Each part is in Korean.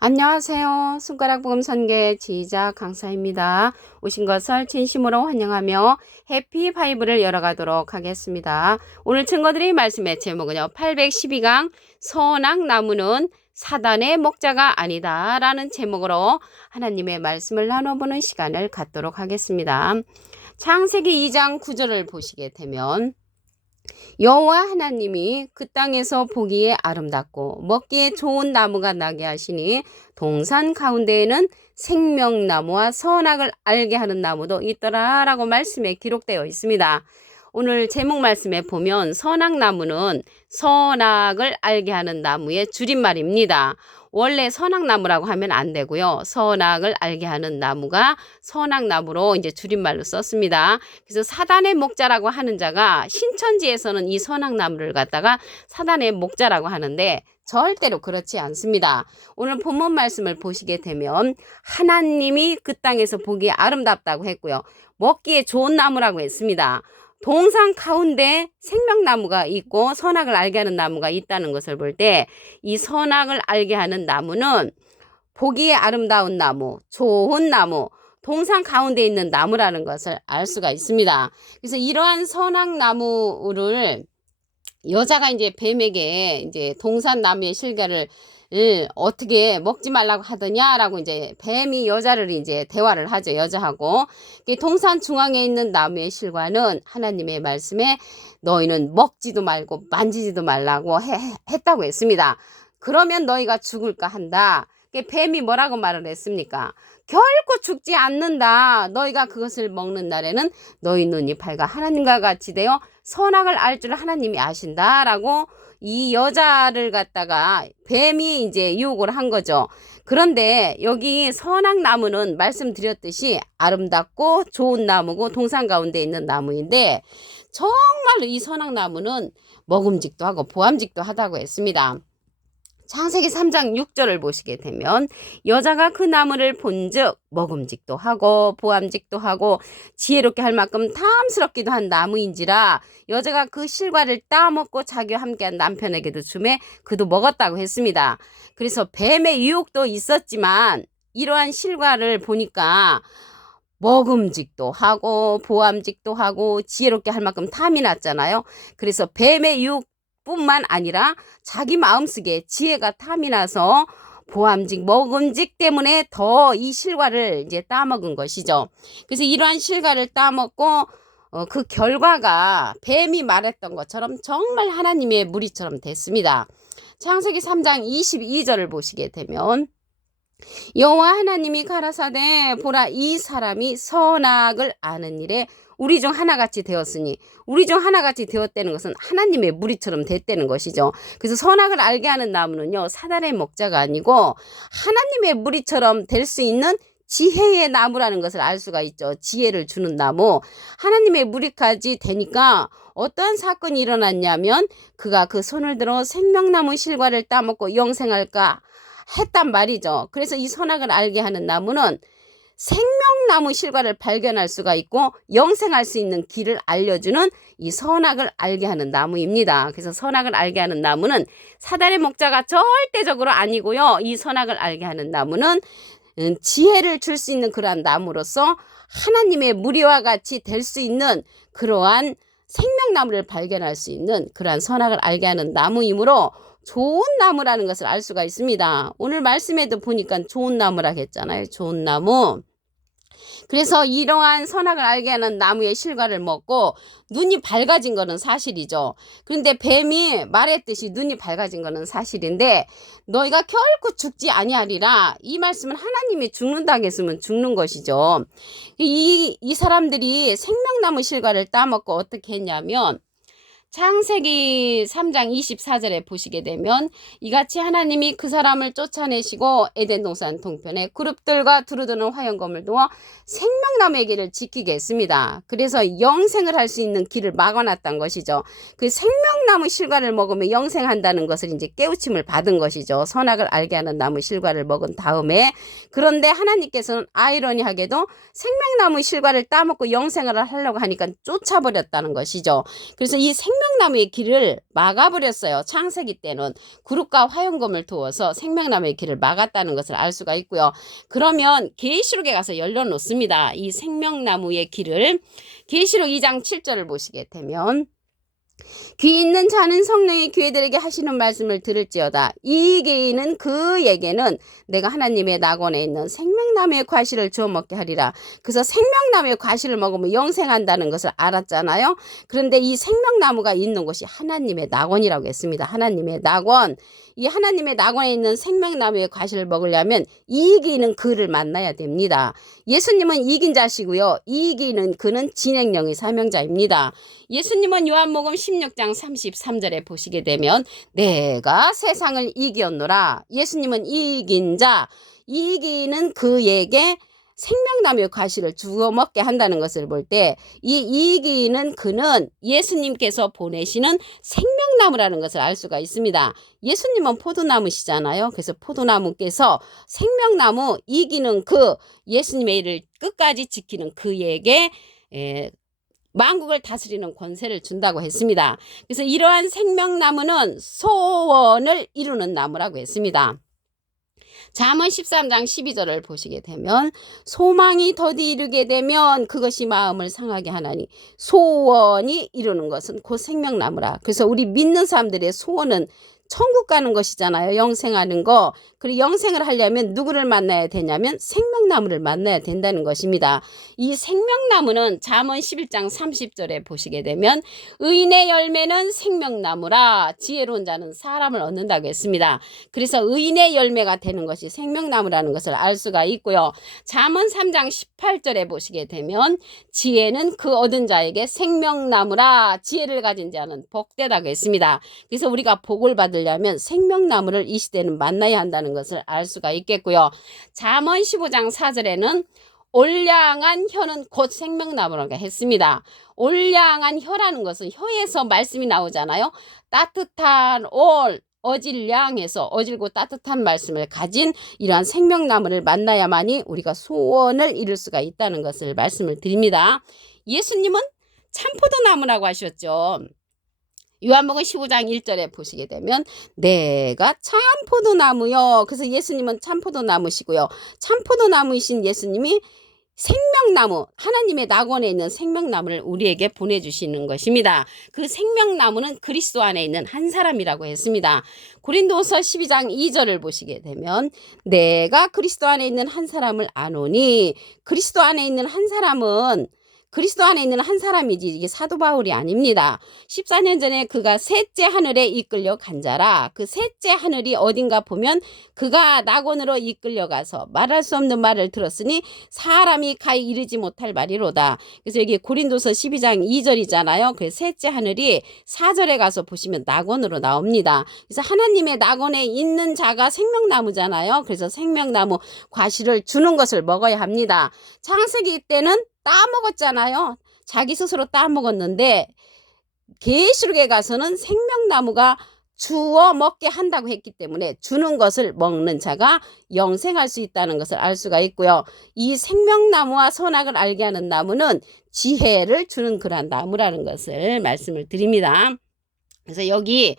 안녕하세요. 손가락 복음 선계 지휘자 강사입니다. 오신 것을 진심으로 환영하며 해피 바이블을 열어가도록 하겠습니다. 오늘 증거드릴 말씀의 제목은요. 812강 선악나무는 사단의 목자가 아니다 라는 제목으로 하나님의 말씀을 나눠보는 시간을 갖도록 하겠습니다. 창세기 2장 9절을 보시게 되면 여호와 하나님이 그 땅에서 보기에 아름답고 먹기에 좋은 나무가 나게 하시니 동산 가운데에는 생명나무와 선악을 알게 하는 나무도 있더라 라고 말씀에 기록되어 있습니다. 오늘 제목 말씀에 보면 선악나무는 선악을 알게 하는 나무의 줄임말입니다. 원래 선악나무라고 하면 안 되고요. 선악을 알게 하는 나무가 선악나무로 이제 줄임말로 썼습니다. 그래서 사단의 목자라고 하는 자가 신천지에서는 이 선악나무를 갖다가 사단의 목자라고 하는데 절대로 그렇지 않습니다. 오늘 본문 말씀을 보시게 되면 하나님이 그 땅에서 보기에 아름답다고 했고요. 먹기에 좋은 나무라고 했습니다. 동산 가운데 생명나무가 있고 선악을 알게 하는 나무가 있다는 것을 볼 때 이 선악을 알게 하는 나무는 보기에 아름다운 나무, 좋은 나무, 동산 가운데 있는 나무라는 것을 알 수가 있습니다. 그래서 이러한 선악나무를 여자가 이제 뱀에게 이제 동산 나무의 실과를 어떻게 먹지 말라고 하더냐라고 이제 뱀이 여자를 이제 대화를 하죠. 여자하고. 동산 중앙에 있는 나무의 실과는 하나님의 말씀에 너희는 먹지도 말고 만지지도 말라고 했다고 했습니다. 그러면 너희가 죽을까 한다. 뱀이 뭐라고 말을 했습니까? 결코 죽지 않는다. 너희가 그것을 먹는 날에는 너희 눈이 밝아 하나님과 같이 되어 선악을 알 줄 하나님이 아신다라고 이 여자를 갖다가 뱀이 이제 유혹을 한 거죠. 그런데 여기 선악나무는 말씀드렸듯이 아름답고 좋은 나무고 동산 가운데 있는 나무인데 정말로 이 선악나무는 먹음직도 하고 보암직도 하다고 했습니다. 창세기 3장 6절을 보시게 되면 여자가 그 나무를 본즉 먹음직도 하고 보암직도 하고 지혜롭게 할 만큼 탐스럽기도 한 나무인지라 여자가 그 실과를 따먹고 자기와 함께한 남편에게도 주매 그도 먹었다고 했습니다. 그래서 뱀의 유혹도 있었지만 이러한 실과를 보니까 먹음직도 하고 보암직도 하고 지혜롭게 할 만큼 탐이 났잖아요. 그래서 뱀의 유혹 뿐만 아니라 자기 마음속에 지혜가 탐이 나서 보암직, 먹음직 때문에 더 이 실과를 이제 따먹은 것이죠. 그래서 이러한 실과를 따먹고 그 결과가 뱀이 말했던 것처럼 정말 하나님의 무리처럼 됐습니다. 창세기 3장 22절을 보시게 되면 여호와 하나님이 가라사대 보라 이 사람이 선악을 아는 일에 우리 중 하나같이 되었으니 우리 중 하나같이 되었다는 것은 하나님의 무리처럼 됐다는 것이죠. 그래서 선악을 알게 하는 나무는요 사단의 목자가 아니고 하나님의 무리처럼 될 수 있는 지혜의 나무라는 것을 알 수가 있죠. 지혜를 주는 나무. 하나님의 무리까지 되니까 어떤 사건이 일어났냐면 그가 그 손을 들어 생명나무 실과를 따먹고 영생할까 했단 말이죠. 그래서 이 선악을 알게 하는 나무는 생명나무 실과를 발견할 수가 있고 영생할 수 있는 길을 알려주는 이 선악을 알게 하는 나무입니다. 그래서 선악을 알게 하는 나무는 사단의 목자가 절대적으로 아니고요. 이 선악을 알게 하는 나무는 지혜를 줄 수 있는 그러한 나무로서 하나님의 무리와 같이 될 수 있는 그러한 생명나무를 발견할 수 있는 그러한 선악을 알게 하는 나무이므로 좋은 나무라는 것을 알 수가 있습니다. 오늘 말씀에도 보니까 좋은 나무라고 했잖아요. 좋은 나무. 그래서 이러한 선악을 알게 하는 나무의 실과를 먹고 눈이 밝아진 거는 사실이죠. 그런데 뱀이 말했듯이 눈이 밝아진 거는 사실인데 너희가 결코 죽지 아니하리라. 이 말씀은 하나님이 죽는다고 했으면 죽는 것이죠. 이 사람들이 생명나무 실과를 따먹고 어떻게 했냐면 창세기 3장 24절에 보시게 되면 이같이 하나님이 그 사람을 쫓아내시고 에덴 동산 동편에 그룹들과 두루드는 화영검을 두어 생명나무의 길을 지키게 했습니다. 그래서 영생을 할 수 있는 길을 막아놨던 것이죠. 그 생명나무 실과를 먹으면 영생한다는 것을 이제 깨우침을 받은 것이죠. 선악을 알게 하는 나무 실과를 먹은 다음에 그런데 하나님께서는 아이러니하게도 생명나무 실과를 따먹고 영생을 하려고 하니까 쫓아버렸다는 것이죠. 그래서 이 생명나무의 길을 막아버렸어요. 창세기 때는 구름과 화염검을 두어서 생명나무의 길을 막았다는 것을 알 수가 있고요. 그러면 계시록에 가서 열려놓습니다. 이 생명나무의 길을. 계시록 2장 7절을 보시게 되면 귀 있는 자는 성령의 교회들에게 하시는 말씀을 들을지어다. 이 개인은 그에게는 내가 하나님의 낙원에 있는 생명나무의 과실을 주어 먹게 하리라. 그래서 생명나무의 과실을 먹으면 영생한다는 것을 알았잖아요. 그런데 이 생명나무가 있는 곳이 하나님의 낙원이라고 했습니다. 하나님의 낙원. 이 하나님의 낙원에 있는 생명나무의 과실을 먹으려면 이기는 그를 만나야 됩니다. 예수님은 이긴 자시고요. 이기는 그는 진행령의 사명자입니다. 예수님은 요한복음 16장 33절에 보시게 되면 내가 세상을 이기었노라. 예수님은 이긴 자, 이기는 그에게 생명나무의 과실을 주워 먹게 한다는 것을 볼 때 이 이기는 그는 예수님께서 보내시는 생명나무라는 것을 알 수가 있습니다. 예수님은 포도나무시잖아요. 그래서 포도나무께서 생명나무 이기는 그 예수님의 일을 끝까지 지키는 그에게 만국을 다스리는 권세를 준다고 했습니다. 그래서 이러한 생명나무는 소원을 이루는 나무라고 했습니다. 잠언 13장 12절을 보시게 되면 소망이 더디 이르게 되면 그것이 마음을 상하게 하나니 소원이 이루는 것은 곧 생명나무라. 그래서 우리 믿는 사람들의 소원은 천국 가는 것이잖아요. 영생하는 거. 그리고 영생을 하려면 누구를 만나야 되냐면 생명나무를 만나야 된다는 것입니다. 이 생명나무는 잠언 11장 30절에 보시게 되면 의인의 열매는 생명나무라. 지혜로운 자는 사람을 얻는다고 했습니다. 그래서 의인의 열매가 되는 것이 생명나무라는 것을 알 수가 있고요. 잠언 3장 18절에 보시게 되면 지혜는 그 얻은 자에게 생명나무라. 지혜를 가진 자는 복되다고 했습니다. 그래서 우리가 복을 받으려면 생명나무를 이 시대는 만나야 한다는 것을 알 수가 있겠고요. 잠언 15장 4절에는 올량한 혀는 곧 생명나무라고 했습니다. 올량한 혀라는 것은 혀에서 말씀이 나오잖아요. 따뜻한 올 어질량해서 어질고 따뜻한 말씀을 가진 이러한 생명나무를 만나야만이 우리가 소원을 이룰 수가 있다는 것을 말씀을 드립니다. 예수님은 참포도나무라고 하셨죠. 요한복음 15장 1절에 보시게 되면 내가 참포도나무요. 그래서 예수님은 참포도나무시고요. 참포도나무이신 예수님이 생명나무, 하나님의 낙원에 있는 생명나무를 우리에게 보내주시는 것입니다. 그 생명나무는 그리스도 안에 있는 한 사람이라고 했습니다. 고린도서 12장 2절을 보시게 되면 내가 그리스도 안에 있는 한 사람을 아노니 그리스도 안에 있는 한 사람은 그리스도 안에 있는 한 사람이지 이게 사도 바울이 아닙니다. 14년 전에 그가 셋째 하늘에 이끌려 간 자라. 그 셋째 하늘이 어딘가 보면 그가 낙원으로 이끌려가서 말할 수 없는 말을 들었으니 사람이 가히 이르지 못할 말이로다. 그래서 여기 고린도서 12장 2절이잖아요. 그 셋째 하늘이 4절에 가서 보시면 낙원으로 나옵니다. 그래서 하나님의 낙원에 있는 자가 생명나무잖아요. 그래서 생명나무 과실을 주는 것을 먹어야 합니다. 창세기 때는 따먹었잖아요. 자기 스스로 따먹었는데 계시록에 가서는 생명나무가 주워 먹게 한다고 했기 때문에 주는 것을 먹는 자가 영생할 수 있다는 것을 알 수가 있고요. 이 생명나무와 선악을 알게 하는 나무는 지혜를 주는 그러한 나무라는 것을 말씀을 드립니다. 그래서 여기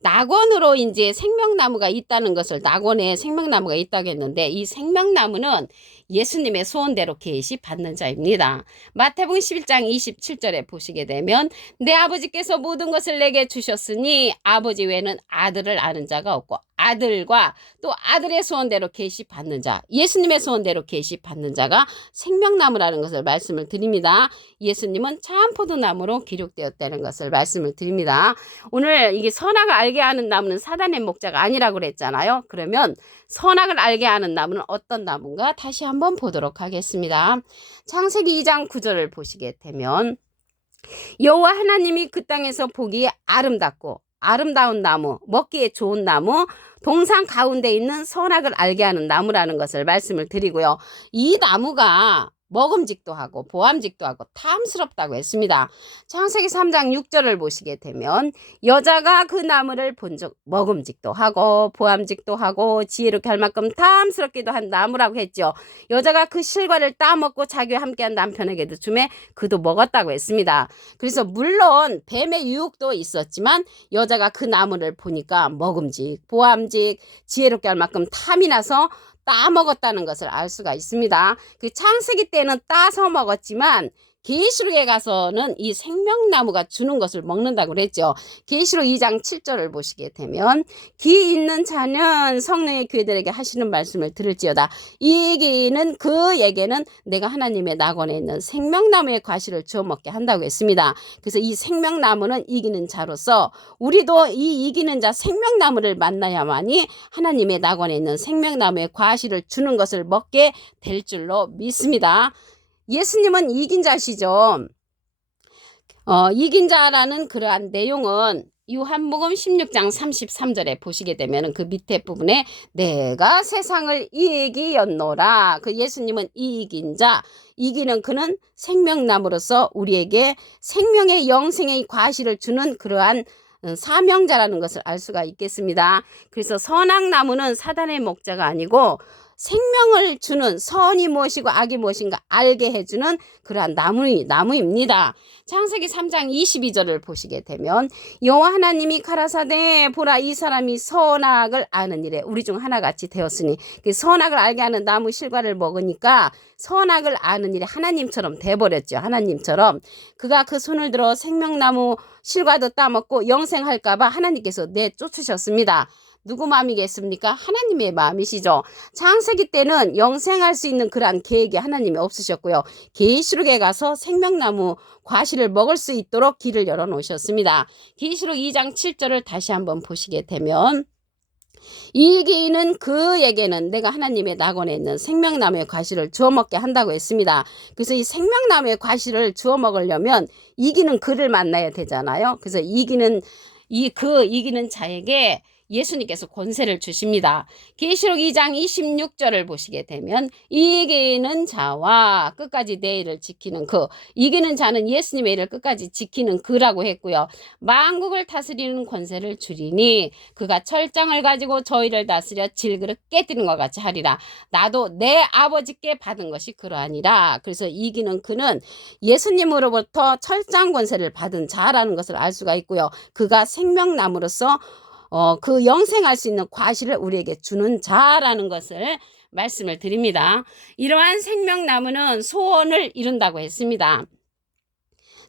낙원으로 이제 생명나무가 있다는 것을 낙원에 생명나무가 있다고 했는데 이 생명나무는 예수님의 소원대로 계시 받는 자입니다. 마태복음 11장 27절에 보시게 되면 내 아버지께서 모든 것을 내게 주셨으니 아버지 외에는 아들을 아는 자가 없고 아들과 또 아들의 소원대로 계시 받는 자, 예수님의 소원대로 계시 받는 자가 생명나무라는 것을 말씀을 드립니다. 예수님은 참포도나무로 기록되었다는 것을 말씀을 드립니다. 오늘 이게 선악을 알게 하는 나무는 사단의 목자가 아니라고 그랬잖아요. 그러면 선악을 알게 하는 나무는 어떤 나무인가 다시 한번 보도록 하겠습니다. 창세기 2장 9절을 보시게 되면 여호와 하나님이 그 땅에서 보기에 아름답고 아름다운 나무, 먹기에 좋은 나무, 동산 가운데 있는 선악을 알게 하는 나무라는 것을 말씀을 드리고요. 이 나무가 먹음직도 하고 보암직도 하고 탐스럽다고 했습니다. 창세기 3장 6절을 보시게 되면 여자가 그 나무를 본즉 먹음직도 하고 보암직도 하고 지혜롭게 할 만큼 탐스럽기도 한 나무라고 했죠. 여자가 그 실과를 따먹고 자기와 함께한 남편에게도 주매 그도 먹었다고 했습니다. 그래서 물론 뱀의 유혹도 있었지만 여자가 그 나무를 보니까 먹음직 보암직 지혜롭게 할 만큼 탐이 나서 따먹었다는 것을 알 수가 있습니다. 그 창세기 때는 따서 먹었지만 계시록에 가서는 이 생명나무가 주는 것을 먹는다고 그랬죠. 계시록 2장 7절을 보시게 되면 귀 있는 자는 성령의 교회들에게 하시는 말씀을 들을지어다. 이 얘기는 그에게는 내가 하나님의 낙원에 있는 생명나무의 과실을 주어 먹게 한다고 했습니다. 그래서 이 생명나무는 이기는 자로서 우리도 이 이기는 자 생명나무를 만나야만이 하나님의 낙원에 있는 생명나무의 과실을 주는 것을 먹게 될 줄로 믿습니다. 예수님은 이긴 자시죠. 이긴 자라는 그러한 내용은 요한복음 16장 33절에 보시게 되면 그 밑에 부분에 내가 세상을 이기었노라. 그 예수님은 이긴 자, 이기는 그는 생명나무로서 우리에게 생명의 영생의 과실을 주는 그러한 사명자라는 것을 알 수가 있겠습니다. 그래서 선악나무는 사단의 목자가 아니고 생명을 주는 선이 무엇이고 악이 무엇인가 알게 해주는 그러한 나무입니다. 창세기 3장 22절을 보시게 되면 여호와 하나님이 가라사대 보라 이 사람이 선악을 아는 일에 우리 중 하나같이 되었으니 그 선악을 알게 하는 나무 실과를 먹으니까 선악을 아는 일에 하나님처럼 돼버렸죠. 하나님처럼 그가 그 손을 들어 생명나무 실과도 따먹고 영생할까 봐 하나님께서 내쫓으셨습니다. 누구 마음이겠습니까? 하나님의 마음이시죠. 창세기 때는 영생할 수 있는 그러한 계획이 하나님이 없으셨고요. 계시록에 가서 생명나무 과실을 먹을 수 있도록 길을 열어놓으셨습니다. 계시록 2장 7절을 다시 한번 보시게 되면 이기는 그에게는 내가 하나님의 낙원에 있는 생명나무의 과실을 주워 먹게 한다고 했습니다. 그래서 이 생명나무의 과실을 주워 먹으려면 이기는 그를 만나야 되잖아요. 그래서 이기는 자에게 예수님께서 권세를 주십니다. 계시록 2장 26절을 보시게 되면 이기는 자와 끝까지 내 일을 지키는 그, 이기는 자는 예수님의 일을 끝까지 지키는 그라고 했고요. 만국을 다스리는 권세를 주리니 그가 철장을 가지고 저희를 다스려 질그릇 깨뜨리는 것 같이 하리라. 나도 내 아버지께 받은 것이 그러하니라. 그래서 이기는 그는 예수님으로부터 철장 권세를 받은 자라는 것을 알 수가 있고요. 그가 생명나무로서 그 영생할 수 있는 과실을 우리에게 주는 자라는 것을 말씀을 드립니다. 이러한 생명나무는 소원을 이룬다고 했습니다.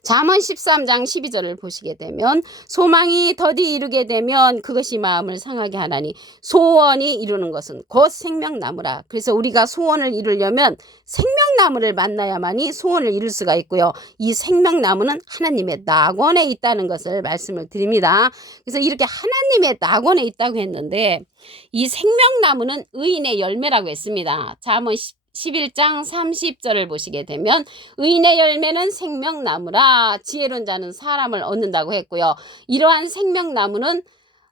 잠언 13장 12절을 보시게 되면 소망이 더디 이루게 되면 그것이 마음을 상하게 하나니 소원이 이루는 것은 곧 생명나무라. 그래서 우리가 소원을 이루려면 생명나무를 만나야만이 소원을 이룰 수가 있고요. 이 생명나무는 하나님의 낙원에 있다는 것을 말씀을 드립니다. 그래서 이렇게 하나님의 낙원에 있다고 했는데 이 생명나무는 의인의 열매라고 했습니다. 잠언 11장 30절을 보시게 되면 의인의 열매는 생명나무라. 지혜로운 자는 사람을 얻는다고 했고요. 이러한 생명나무는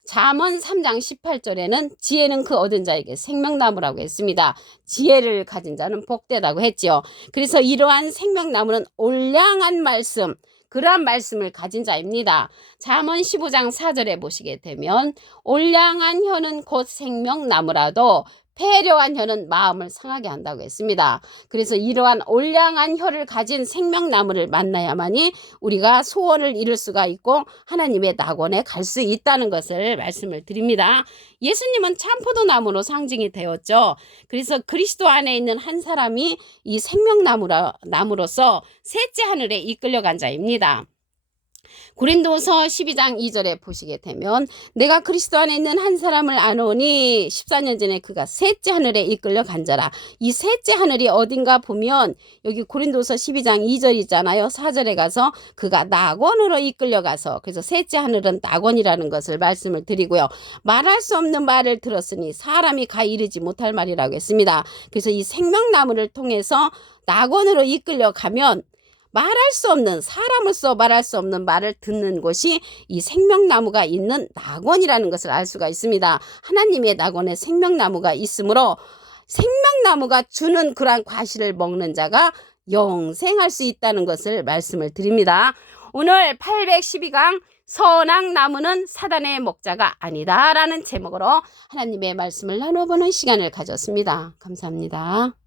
잠언 3장 18절에는 지혜는 그 얻은 자에게 생명나무라고 했습니다. 지혜를 가진 자는 복되다고 했지요. 그래서 이러한 생명나무는 올량한 말씀, 그러한 말씀을 가진 자입니다. 잠언 15장 4절에 보시게 되면 올량한 혀는 곧 생명나무라도 패려한 혀는 마음을 상하게 한다고 했습니다. 그래서 이러한 올량한 혀를 가진 생명나무를 만나야만이 우리가 소원을 이룰 수가 있고 하나님의 낙원에 갈 수 있다는 것을 말씀을 드립니다. 예수님은 참포도나무로 상징이 되었죠. 그래서 그리스도 안에 있는 한 사람이 이 생명나무로서 셋째 하늘에 이끌려간 자입니다. 고린도서 12장 2절에 보시게 되면 내가 그리스도 안에 있는 한 사람을 아노니 14년 전에 그가 셋째 하늘에 이끌려 간 자라. 이 셋째 하늘이 어딘가 보면 여기 고린도서 12장 2절 있잖아요. 4절에 가서 그가 낙원으로 이끌려 가서, 그래서 셋째 하늘은 낙원이라는 것을 말씀을 드리고요. 말할 수 없는 말을 들었으니 사람이 가 이르지 못할 말이라고 했습니다. 그래서 이 생명나무를 통해서 낙원으로 이끌려 가면 말할 수 없는, 사람으로서 말할 수 없는 말을 듣는 곳이 이 생명나무가 있는 낙원이라는 것을 알 수가 있습니다. 하나님의 낙원에 생명나무가 있으므로 생명나무가 주는 그러한 과실을 먹는 자가 영생할 수 있다는 것을 말씀을 드립니다. 오늘 812강 선악나무는 사단의 목자가 아니다 라는 제목으로 하나님의 말씀을 나눠보는 시간을 가졌습니다. 감사합니다.